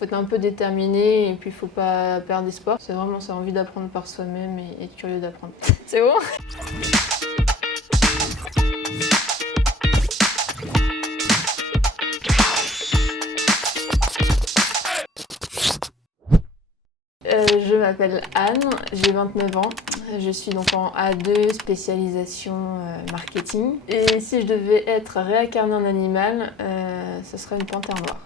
Faut être un peu déterminé et puis il faut pas perdre espoir. C'est vraiment ça, envie d'apprendre par soi-même et être curieux d'apprendre. C'est bon? Je m'appelle Anne, j'ai 29 ans. Je suis donc en A2, spécialisation marketing. Et si je devais être réincarnée en animal, ce serait une panthère noire.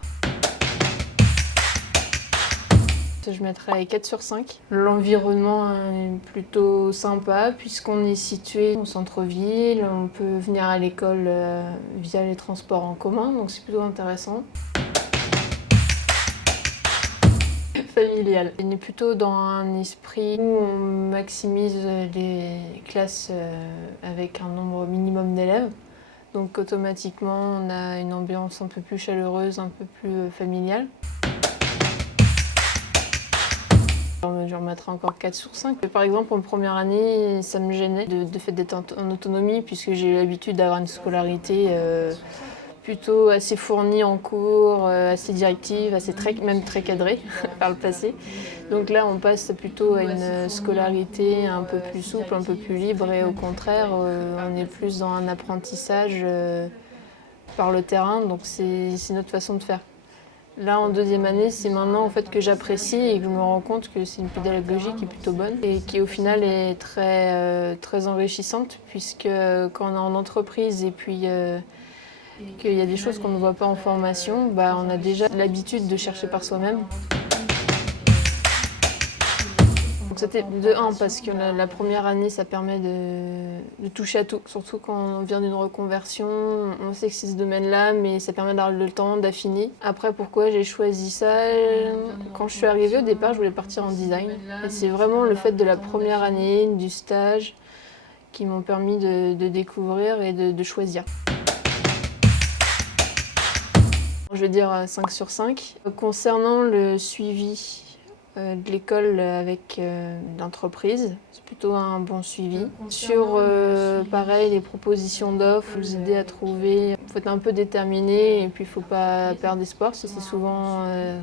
Je mettrais 4 sur 5. L'environnement est plutôt sympa puisqu'on est situé au centre-ville. On peut venir à l'école via les transports en commun, donc c'est plutôt intéressant. Familial. On est plutôt dans un esprit où on maximise les classes avec un nombre minimum d'élèves. Donc automatiquement, on a une ambiance un peu plus chaleureuse, un peu plus familiale. Je remettrai encore 4 sur 5. Par exemple, en première année, ça me gênait de fait d'être en autonomie puisque j'ai eu l'habitude d'avoir une scolarité plutôt assez fournie en cours, assez directive, même très cadrée par le passé. Donc là, on passe plutôt à une scolarité un peu plus souple, un peu plus libre et au contraire, on est plus dans un apprentissage par le terrain, donc c'est notre façon de faire. Là, en deuxième année, c'est maintenant en fait, que j'apprécie et que je me rends compte que c'est une pédagogie qui est plutôt bonne et qui au final est très enrichissante puisque quand on est en entreprise et puis qu'il y a des choses qu'on ne voit pas en formation, on a déjà l'habitude de chercher par soi-même. Donc c'était de 1 parce que la première année ça permet de toucher à tout, surtout quand on vient d'une reconversion, on sait que c'est ce domaine-là mais ça permet d'avoir le temps d'affiner. Après pourquoi j'ai choisi ça? Quand je suis arrivée au départ je voulais partir en design et c'est vraiment le fait de la première année, du stage qui m'ont permis de découvrir et de choisir. Je vais dire 5 sur 5. Concernant le suivi de l'école avec l'entreprise, c'est plutôt un bon suivi. Sur, pareil, les propositions d'offres, vous aider à trouver. Il faut être un peu déterminé et puis il ne faut pas perdre espoir, parce que c'est souvent à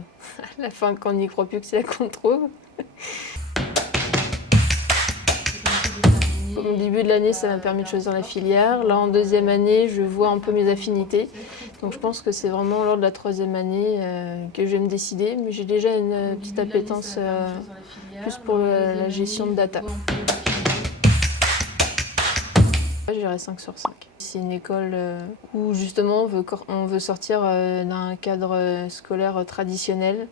la fin quand on n'y croit plus que c'est là qu'on trouve. Au début de l'année, ça m'a permis de choisir la filière. Là, en deuxième année, je vois un peu mes affinités. Donc je pense que c'est vraiment lors de la troisième année que je vais me décider. Mais j'ai déjà une petite appétence plus pour la gestion de data. Je dirais 5 sur 5. C'est une école où justement on veut sortir d'un cadre scolaire traditionnel,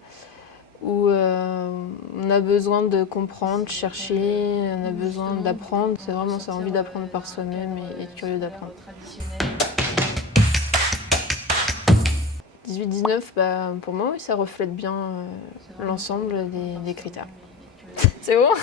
où on a besoin de comprendre, chercher, on a besoin d'apprendre. C'est vraiment ça, envie d'apprendre par soi-même et être curieux d'apprendre. 18-19, pour moi, oui, ça reflète bien l'ensemble des critères. C'est bon ?